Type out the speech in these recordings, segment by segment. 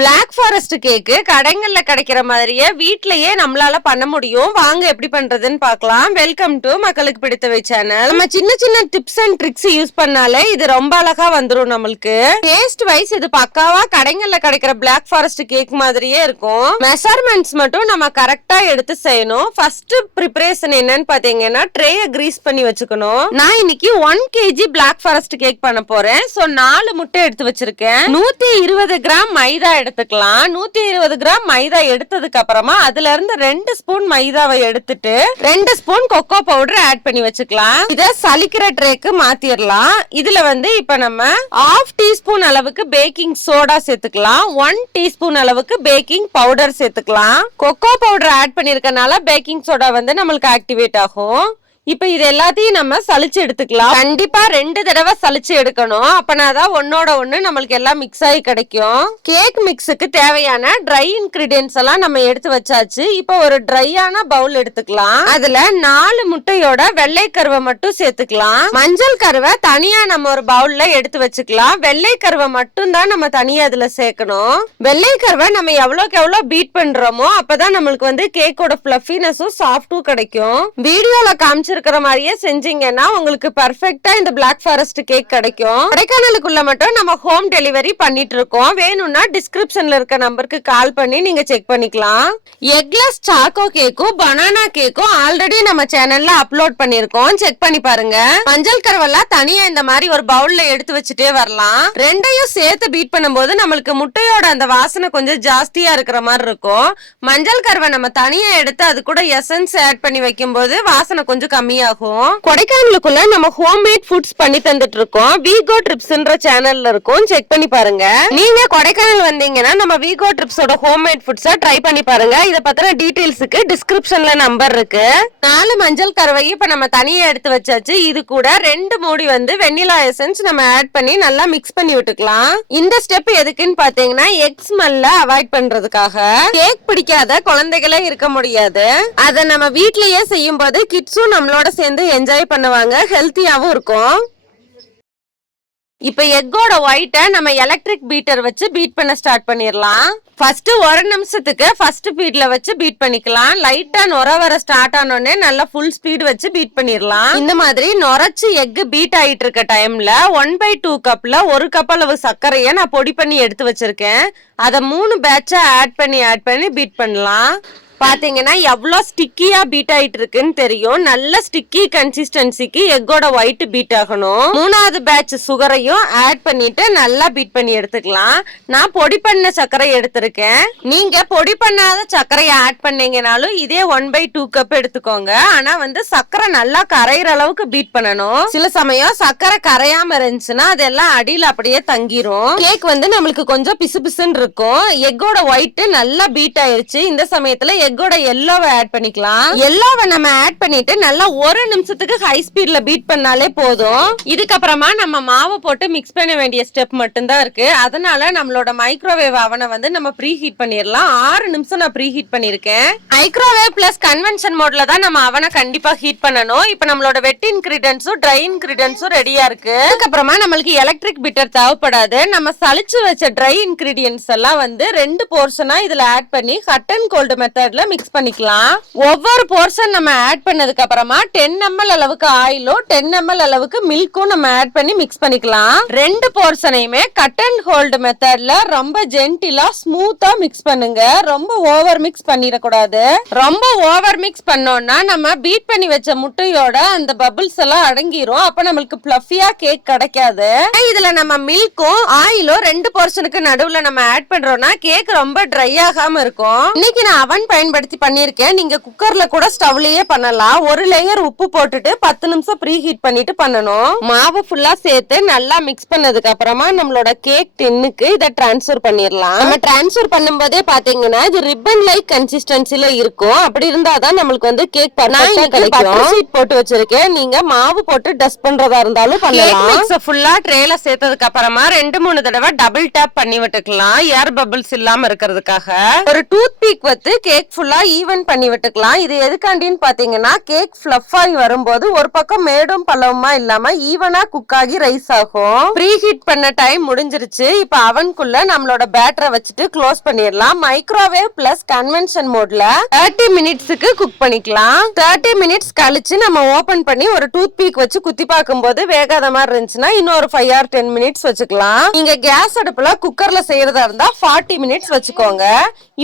Black forest கேக்கு கடைங்களில் கிடைக்கிற மாதிரியே வீட்லயே நம்மளால பண்ண முடியும். வாங்க எப்படி பண்றதுன்னு பார்க்கலாம். வெல்கம் டு மக்களுக்கு பிடித்தவை சேனல் நம்ம சின்ன சின்ன டிப்ஸ் அண்ட் ட்ரிக்ஸ் யூஸ் பண்ணாலே இது ரொம்ப அழகா வந்துடும் நம்மளுக்கு. டேஸ்ட் வைஸ் இது பக்காவா கடைங்களில் கிடைக்கிற பிளாக் ஃபாரஸ்ட் கேக் மாதிரியே இருக்கும். மெஷர்மெண்ட்ஸ் மட்டும் நம்ம கரெக்டா எடுத்து செய்யணும். ஃபர்ஸ்ட் ப்ரிப்பரேஷன் என்னன்னு பாத்தீங்கன்னா ட்ரேய கிரீஸ் பண்ணி வச்சுக்கணும். நான் இன்னைக்கு one KG black forest cake பண்ண போறேன். சோ நாலு முட்டை எடுத்து வச்சிருக்கேன். நூத்தி இருபது கிராம் மைதா எடுத்துக்கலாம். நூத்தி இருபது கிராம் மைதா எடுத்ததுக்கு அப்புறமா அதுல இருந்து ரெண்டு ஸ்பூன் மைதாவை எடுத்துட்டு ரெண்டு ஸ்பூன் கொக்கோ பவுடர் ஆட் பண்ணி வச்சுக்கலாம். இத சலிக்கிற ட்ரேக்கு மாத்திரலாம். இதுல வந்து இப்ப நம்ம ஆஃப் டீஸ்பூன் அளவுக்கு பேக்கிங் சோடா சேர்த்துக்கலாம். ஒன் டீஸ்பூன் அளவுக்கு பேக்கிங் பவுடர் சேர்த்துக்கலாம். கொக்கோ பவுடர் ஆட் பண்ணிருக்கனால பேக்கிங் சோடா வந்து நம்மளுக்கு ஆக்டிவேட் ஆகும். இப்ப இது எல்லாத்தையும் நம்ம சளிச்சு எடுத்துக்கலாம். கண்டிப்பா ரெண்டு தடவை சளிச்சு எடுக்கணும். அப்பனாதான் ஒன்னோட ஒண்ணு நம்மளுக்கு எல்லாம் மிக்ஸ் ஆகி கிடைக்கும். கேக் மிக்ஸுக்கு தேவையான ட்ரை இன்கிரீடியன்ஸ் எல்லாம் நம்ம எடுத்து வச்சாச்சு. இப்போ ஒரு ட்ரையான பவுல் எடுத்துக்கலாம். அதுல நாலு முட்டையோட வெள்ளை கருவை மட்டும் சேர்த்துக்கலாம். மஞ்சள் கருவை தனியா நம்ம ஒரு பவுல்ல எடுத்து வச்சுக்கலாம். வெள்ளை கருவை மட்டும் தான் நம்ம தனியா அதுல சேர்க்கணும். வெள்ளை கருவை நம்ம எவ்வளவுக்கு எவ்வளவு பீட் பண்றோமோ அப்பதான் நம்மளுக்கு வந்து கேக்கோட ஃபிளஃபினஸும் சாஃப்டும் கிடைக்கும். வீடியோல காமிச்சிருக்கிற மாதிரியே செஞ்சீங்கன்னா உங்களுக்கு பர்ஃபெக்டா இந்த பிளாக் ஃபாரஸ்ட் கேக் கிடைக்கும். கொடைக்கானலுக்குள்ள மட்டும் நம்ம ஹோம் டெலிவரி பண்ணிட்டு இருக்கோம் வேணும்னா டிஸ்கிரிப்ஷன்ல இருக்க நம்பருக்கு கால் பண்ணி நீங்க செக் பண்ணிக்கலாம். எக்லெஸ் சாக்கோ கேக்கும் பனானா கேக்கும் ஆல்ரெடி நம்ம சேனல்ல அப்லோட் பண்ணிருக்கோம் செக் பண்ணி பாருங்க. மஞ்சள் கருவெல்லாம் தனியா இந்த மாதிரி ஒரு பவுல்ல எடுத்து வச்சுட்டே வரலாம். ரெண்டையும் சேர்த்து பீட் பண்ணும்போது நம்மளுக்கு முட்டையோட அந்த வாசனை கொஞ்சம் ஜாஸ்தியா இருக்கிற மாதிரி இருக்கும். மஞ்சள் கருவை நம்ம தனியா எடுத்து அது கூட எசன்ஸ் ஆட் பண்ணி வைக்கும்போது வாசனை கொஞ்சம் கம்மியாகும். கொடைக்கானலுக்குள்ள நம்ம ஹோம் மேட் ஃபுட்ஸ் பண்ணி தந்துட்டு இருக்கோம் வீகோ ட்ரிப்ஸ்ன்ற சேனல்ல இருக்கும். செக் பண்ணி பாருங்க. நீங்க கொடைக்கானல் வந்தீங்கன்னா நம்ம வீகோ ட்ரிப்ஸோட ஹோம் மேட் ட்ரை பண்ணி பாருங்க. இத பத்தின டீடைல்ஸுக்கு டிஸ்கிரிப்ஷன்ல நம்பர் இருக்கு. நாலு மஞ்சள் கறவையும் இப்ப நம்ம தனியா எடுத்து வச்சாச்சு. இது கூட ரெண்டு மூடி வந்து வெண்ணிலா எசன்ஸ் நம்ம ஆட் பண்ணி நல்லா மிக்ஸ் பண்ணி விட்டுக்கலாம். இந்த ஸ்டெப் எதுக்குன்னு பாத்தீங்கன்னா எக் ஸ்மெல்ல அவாய்ட் பண்றதுக்காக. கேக் பிடிக்காத குழந்தைகளே இருக்க முடியாது. அத நம்ம வீட்லயே செய்யும் போது கிட்ஸும் நம்மளோட சேர்ந்து என்ஜாய் பண்ணுவாங்க ஹெல்த்தியாவும் இருக்கும். இப்போ எக்கோட ஒயிட்டை நம்ம எலக்ட்ரிக் பீட்டர் வச்சு பீட் பண்ண ஸ்டார்ட் பண்ணிடலாம் ஃபர்ஸ்ட் ஒரு நிமிஷத்துக்கு ஃபர்ஸ்ட் பீட்ல வச்சு பீட் பண்ணிக்கலாம். லைட்டா நுர வர ஸ்டார்ட் ஆனோடனே நல்லா ஃபுல் ஸ்பீடு வச்சு பீட் பண்ணிடலாம் இந்த மாதிரி நுரைச்சு எக் பீட் ஆயிட்டு இருக்க டைம்ல ஒன் பை டூ கப்ல ஒரு கப் அளவு சர்க்கரைய நான் பொடி பண்ணி எடுத்து வச்சிருக்கேன். அதை மூணு பேட்சா ஆட் பண்ணி ஆட் பண்ணி பீட் பண்ணலாம். பாத்தீங்கன்னா எவ்வளோ ஸ்டிக்கியா பீட் ஆயிட்டு இருக்குன்னு தெரியும். நல்ல ஸ்டிக்கி கன்சிஸ்டன்சிக்கு எக்கோட ஒயிட் பீட் ஆகணும். மூணாவது பேட்ச் சுகரையும் ஆட் பண்ணிட்டு நல்லா பீட் பண்ணி எடுத்துக்கலாம். நான் பொடி பண்ண சர்க்கரை எடுத்திருக்கேன். நீங்க பொடி பண்ணாத சர்க்கரையை ஆட் பண்ணீங்கனாலும் இதே ஒன் பை டூ கப் எடுத்துக்கோங்க. ஆனா வந்து சர்க்கரை நல்லா கரையிற அளவுக்கு பீட் பண்ணணும். சில சமயம் சர்க்கரை கரையாம இருந்துச்சுன்னா அதெல்லாம் அடியில அப்படியே தங்கிரும். கேக் வந்து நம்மளுக்கு கொஞ்சம் பிசு பிசுன்னு இருக்கும். எக்கோட ஒயிட் நல்லா பீட் ஆயிருச்சு. இந்த சமயத்துல எக்கோட எல்லோவை ஆட் பண்ணிக்கலாம். எல்லோவை நம்ம ஆட் பண்ணிட்டு நல்லா ஒரு நிமிஷத்துக்கு ஹை ஸ்பீட்ல பீட் பண்ணாலே போதும். இதுக்கப்புறமா நம்ம மாவை போட்டு மிக்ஸ் பண்ண வேண்டிய ஸ்டெப் மட்டும்தான் இருக்கு. அதனால நம்மளோட மைக்ரோவேவ் அவனை வந்து நம்ம ப்ரீ ஹீட் பண்ணிடலாம். ஆறு நிமிஷம் நான் ப்ரீ ஹீட் பண்ணிருக்கேன். மைக்ரோவேவ் பிளஸ் கன்வென்ஷன் மோட்ல தான் நம்ம அவனை கண்டிப்பா ஹீட் பண்ணணும். இப்போ நம்மளோட வெட் இன்கிரீடியன்ஸும் ட்ரை இன்கிரீடியன்ஸும் ரெடியா இருக்கு. அதுக்கப்புறமா நம்மளுக்கு எலக்ட்ரிக் பிட்டர் தேவைப்படாது. நம்ம சலிச்சு வச்ச ட்ரை இன்கிரீடியன்ஸ் எல்லாம் வந்து ரெண்டு போர்ஷனா இதுல ஆட் பண்ணி ஹட் அண்ட் கோல்டு மெத்தட்ல மிக்ஸ் பண்ணிக்கலாம். ஒவ்வொரு போர்ஷன் நம்ம ஆட் பண்ணதுக்கு அப்புறமா டென் எம்எல் அளவுக்கு ஆயிலும் டென் எம்எல் அளவுக்கு மில்க்கும் நம்ம ஆட் பண்ணி மிக்ஸ் பண்ணிக்கலாம். ரெண்டு போர்ஷனையுமே கட் அண்ட் ஹோல்டு மெத்தட்ல ரொம்ப ஜென்டிலா ஸ்மூத்தா மிக்ஸ் பண்ணுங்க. ரொம்ப ஓவர் மிக்ஸ் பண்ணிடக்கூடாது. ரொம்ப ஓவர் மிக்ஸ் பண்ணோம்னா நம்ம பீட் பண்ணி வச்ச முட்டையோட அந்த பபிள்ஸ் எல்லாம் அடங்கிரும். அப்ப நம்மளுக்கு பிளஃபியா கேக் கிடைக்காது. இதுல நம்ம மில்க்கும் ஆயிலும் ரெண்டு போர்ஷனுக்கு நடுவுல நம்ம ஆட் பண்றோம்னா கேக் ரொம்ப ட்ரை ஆகாம இருக்கும். இன்னைக்கு நான் அவன் பயன்படுத்தி பண்ணிருக்கேன் நீங்க குக்கர்ல கூட ஸ்டவ்லயே பண்ணலாம். ஒரு லேயர் உப்பு போட்டுட்டு பத்து நிமிஷம் ப்ரீ ஹீட் பண்ணிட்டு பண்ணணும். மாவு ஃபுல்லா சேர்த்து நல்லா மிக்ஸ் பண்ணதுக்கு அப்புறமா நம்மளோட கேக் டின்னுக்கு இதை டிரான்ஸ்ஃபர் பண்ணிடலாம். நம்ம டிரான்ஸ்ஃபர் பண்ணும்போதே பாத்தீங்கன்னா இது ரிப்பன் லைக் கன்சிஸ்டன்சில இருக்கும். அப்படி இருந்தாதான் நம்மளுக்கு வந்து கேக் பர்ஃபெக்ட்டா கிடைக்கும். ஷீட் போட்டு வச்சிருக்கேன். நீங்க மாவு போட்டு டஸ்ட் பண்றதா இருந்தாலும் பண்ணலாம். மிக்ஸ் ஃபுல்லா ட்ரேல சேர்த்ததுக்கு அப்புறமா ரெண்டு மூணு தடவை டபுள் டேப் பண்ணி விட்டுக்கலாம். ஏர் பபிள்ஸ் இல்லாம இருக்கிறதுக்காக. ஒரு டூத் பீக் வச்சு கேக் ஃபுல்லா ஈவன் பண்ணி விட்டுக்கலாம். இது எதுக்காண்டின்னு பாத்தீங்கன்னா கேக் ஃபிளஃப் ஆகி வரும்போது ஒரு பக்கம் மேடும் பள்ளவுமா இல்லாம ஈவனா குக் ஆகி ரைஸ் ஆகும். ப்ரீ ஹீட் பண்ண டைம் முடிஞ்சிருச்சு. இப்ப அவனுக்குள்ள நம்மளோட பேட்டரை வச்சுட்டு க்ளோஸ் பண்ணிடலாம். மைக்ரோவேவ் பிளஸ் கன்வென்ஷன் மோட்ல தேர்ட்டி மினிட்ஸுக்கு குக் பண்ணிக்கலாம். தேர்ட்டி மினிட்ஸ் கழிச்சு நம்ம ஓபன் பண்ணி ஒரு டூத் பீக் வச்சு குத்தி பார்க்கும் போது வேகாத மாதிரி இருந்துச்சுன்னா இன்னொரு ஃபைவ் ஆர் டென் மினிட்ஸ் வச்சுக்கலாம். நீங்க கேஸ் அடுப்புல குக்கர்ல செய்யறதா இருந்தா ஃபார்ட்டி மினிட்ஸ் வச்சுக்கோங்க.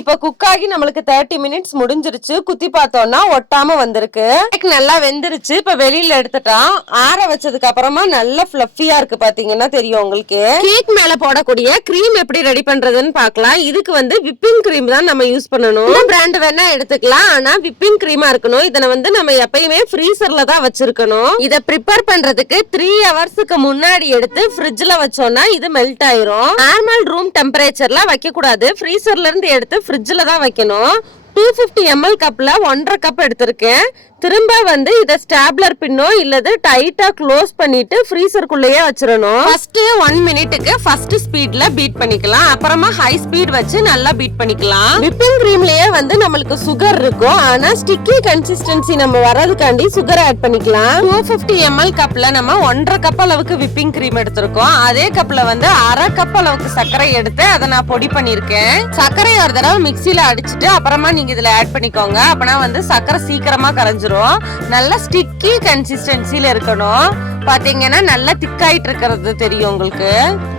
இப்ப குக் ஆகி நம்மளுக்கு தேர்ட்டி மினிட்ஸ் முடிஞ்சிருச்சு. குத்தி பார்த்தோம்னா ஒட்டாம வந்திருக்கு. நல்லா வெந்துருச்சு. இப்ப வெளியில எடுத்துட்டோம் ஆற வச்சதுக்கு அப்புறமா நல்ல ஃபிளஃபியா இருக்கு பாத்தீங்கன்னா தெரியும் உங்களுக்கு. கேக் மேல போடக்கூடிய கிரீம் எப்படி ரெடி பண்றதுன்னு பார்க்கலாம். இதுக்கு வந்து விப்பிங் கிரீம் தான் நம்ம யூஸ் பண்ணணும். பிராண்ட் வேணா எடுத்துக்கலாம். ஆனா விப்பிங் கிரீமா இருக்கணும். இதனை வந்து நம்ம எப்பயுமே ஃப்ரீசர்ல தான் வச்சிருக்கணும். இதை ப்ரிப்பேர் பண்றதுக்கு த்ரீ ஹவர்ஸுக்கு முன்னாடி எடுத்து ஃப்ரிட்ஜ்ல வச்சோம்னா இது மெல்ட் ஆயிரும். நார்மல் ரூம் டெம்பரேச்சர்ல வைக்க கூடாது ஃப்ரீசர்ல இருந்து எடுத்து ஃப்ரிட்ஜ்ல தான் வைக்கணும். டூ ஃபிஃப்டி எம்எல் கப்ல ஒன்றரை கப் எடுத்திருக்கேன். திரும்ப வந்து இத ஸ்டாப்லர் பின்னோ இல்லது டைட்டா க்ளோஸ் பண்ணிட்டு ஃப்ரீசருக்குள்ளேயே வச்சிரணும். ஃபர்ஸ்ட் ஒன் மினிட்டுக்கு ஃபர்ஸ்ட் ஸ்பீட்ல பீட் பண்ணிக்கலாம். அப்புறமா ஹை ஸ்பீட் வச்சு நல்லா பீட் பண்ணிக்கலாம். விப்பிங் கிரீம்லயே வந்து நம்மளுக்கு சுகர் இருக்கும். ஆனா ஸ்டிக்கி கன்சிஸ்டன்சி நம்ம வர்றதுக்காண்டி சுகர் ஆட் பண்ணிக்கலாம். டூ ஃபிஃப்டி எம்எல் கப்ல நம்ம ஒன்றரை கப் அளவுக்கு விப்பிங் கிரீம் எடுத்திருக்கோம். அதே கப்ல வந்து அரை கப் அளவுக்கு சர்க்கரை எடுத்து அதை நான் பொடி பண்ணிருக்கேன் சர்க்கரை ஒரு தடவை மிக்சியில அடிச்சுட்டு அப்புறமா நீங்க இதுல ஆட் பண்ணிக்கோங்க. அப்பனா வந்து சர்க்கரை சீக்கிரமா கரைஞ்சிரும். நல்லா ஸ்டிக்கி கன்சிஸ்டன்சில இருக்கணும். பாத்தீங்கன்னா நல்லா திக்காயிட்டு இருக்கிறது தெரியும் உங்களுக்கு.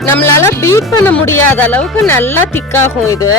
நம்மளால பீட் பண்ண முடியாத அளவுக்கு நல்லா திக்காகும் இது.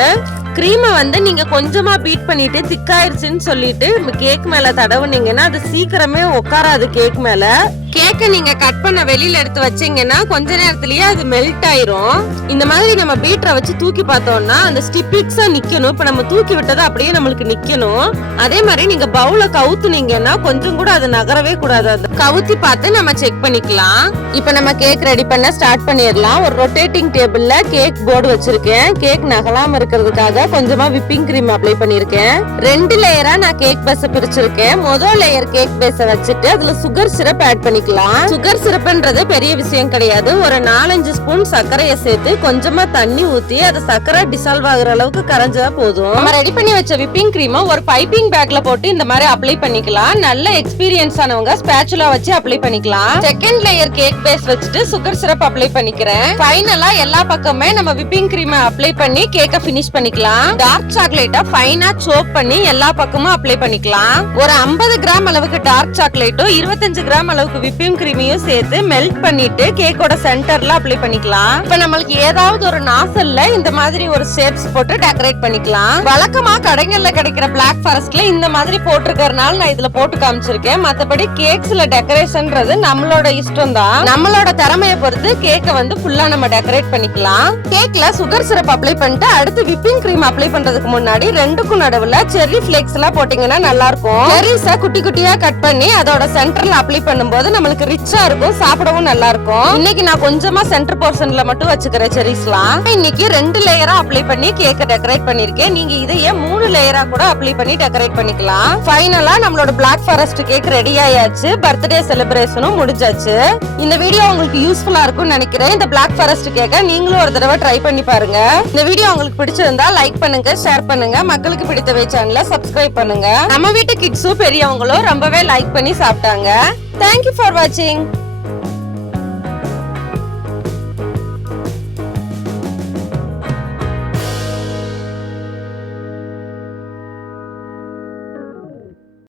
க்ரீமை வந்து நீங்க கொஞ்சமா பீட் பண்ணிட்டு திக்காயிருச்சுன்னு சொல்லிட்டு கேக் மேல தடவுனீங்கன்னா அது சீக்கிரமே உட்காராது கேக் மேல. கேக்கை நீங்க கட் பண்ண வெளியில எடுத்து வச்சீங்கன்னா கொஞ்ச நேரத்திலேயே அது மெல்ட் ஆயிரும். இந்த மாதிரி நம்ம பீட்டரை வச்சு தூக்கி பார்த்தோம்னா அந்த ஸ்டிப்பிக்ஸா நிக்கணும். இப்ப நம்ம தூக்கி விட்டது அப்படியே நம்மளுக்கு நிக்கணும். அதே மாதிரி நீங்க பவுல கவுத்துனீங்கன்னா கொஞ்சம் கூட அது நகரவே கூடாது. அது கவுத்தி பார்த்து நம்ம செக் பண்ணிக்கலாம். இப்ப நம்ம கேக் ரெடி பண்ண ஸ்டார்ட் பண்ணிடலாம். ஒரு ரொட்டேட்டிங் டேபிள்ல கேக் போர்டு வச்சிருக்கேன். கேக் நகலாம இருக்கிறதுக்காக கொஞ்சமா விப்பிங் கிரீம் அப்ளை பண்ணிருக்கேன் ரெண்டு லேயரா நான் கேக் பேஸ பிரிச்சிருக்கேன். முதல் லேயர் கேக் பேஸ வச்சுட்டு அதுல சுகர் சிரப் ஆட் பண்ணிக்கலாம். சுகர் சிரப்ன்றது பெரிய விஷயம் கிடையாது. ஒரு நாலஞ்சு ஸ்பூன் சர்க்கரையை சேர்த்து கொஞ்சமா தண்ணி ஊத்தி அது சர்க்கரை டிசால்வ் ஆகுற அளவுக்கு கரைஞ்சா போதும். நம்ம ரெடி பண்ணி வச்ச விப்பிங் கிரீமை ஒரு பைப்பிங் பேக்ல போட்டு இந்த மாதிரி அப்ளை பண்ணிக்கலாம். நல்ல எக்ஸ்பீரியன்ஸ் ஆனவங்க ஸ்பேச்சுலா வச்சு அப்ளை பண்ணிக்கலாம். செகண்ட் லேயர் கேக் பேஸ் வச்சுட்டு சுகர் சிரப் அப்ளை பண்ணிக்கிறேன். ஃபைனலா எல்லா பக்கமே நம்ம விப்பிங் கிரீமை அப்ளை பண்ணி கேக்க ஃபினிஷ் பண்ணிக்கலாம். டார்க் சாக்லேட்டை ஃபைனா சோப் பண்ணி எல்லா பக்கமும் அப்ளை பண்ணிக்கலாம். ஒரு 50 கிராம் அளவுக்கு டார்க் சாக்லேட்டும் 25 கிராம் அளவுக்கு விப்பிங் கிரீமியும் சேர்த்து மெல்ட் பண்ணிட்டு கேக்கோட சென்டர்ல அப்ளை பண்ணிக்கலாம். இப்ப நம்மளுக்கு ஏதாவது ஒரு நாசல்ல இந்த மாதிரி ஒரு ஷேப்ஸ் போட்டு டெக்கரேட் பண்ணிக்கலாம். வழக்கமா கடைகள்ல கிடைக்கிற பிளாக் ஃபாரஸ்ட்ல இந்த மாதிரி போட்டிருக்கறனால நான் இதுல போட்டு காமிச்சிருக்கேன். மத்தபடி கேக்ஸ்ல டெக்கரேஷன்ன்றது நம்மளோட இஷ்டம் தான் நம்மளோட திறமைய பொறுத்து கேக்க வந்து ஃபுல்லா நம்ம டெக்கரேட் பண்ணிக்கலாம். கேக்ல சுகர் சிரப் அப்ளை பண்ணிட்டு அடுத்து விப்பிங் கிரீம் அப்ளை பண்றதுக்கு முன்னாடி ரெண்டுக்கும் நடுவுல செர்ரி ஃபிளேக்ஸ் எல்லாம் போட்டீங்கன்னா நல்லா இருக்கும் செர்ரிஸ குட்டி குட்டியா கட் பண்ணி அதோட சென்டர்ல அப்ளை பண்ணும்போது நம்மளுக்கு ரிச்சா இருக்கும் சாப்பிடவும் நல்லா இருக்கும் இன்னைக்கு நான் கொஞ்சமா சென்டர் போர்ஷன்ல மட்டும் வச்சுக்கிறேன் செரிஸ்லாம் இன்னைக்கு ரெண்டு லேயரா அப்ளை பண்ணி கேக்க டெக்கரேட் பண்ணிருக்கேன் நீங்க இதையே மூணு லேயரா கூட அப்ளை பண்ணி டெக்கரேட் பண்ணிக்கலாம். ஃபைனலா நம்மளோட பிளாக் ஃபாரஸ்ட் கேக் ரெடி ஆயாச்சு. பர்த்டே செலிப்ரேஷனும் முடிஞ்சாச்சு. இந்த வீடியோ உங்களுக்கு யூஸ்ஃபுல்லா இருக்கும்னு நினைக்கிறேன். இந்த பிளாக் ஃபாரஸ்ட் கேக்க நீங்களும் ஒரு தடவை ட்ரை பண்ணி பாருங்க. இந்த வீடியோ உங்களுக்கு பிடிச்சிருந்தா லைக் பண்ணுங்க ஷேர் பண்ணுங்க. மக்களுக்கு பிடித்தவை சேனல சப்ஸ்கிரைப் பண்ணுங்க. நம்ம வீட்டு கிட்ஸும் பெரியவங்களும் ரொம்பவே லைக் பண்ணி சாப்பிட்டாங்க. தேங்க்யூ ஃபார் வாட்சிங்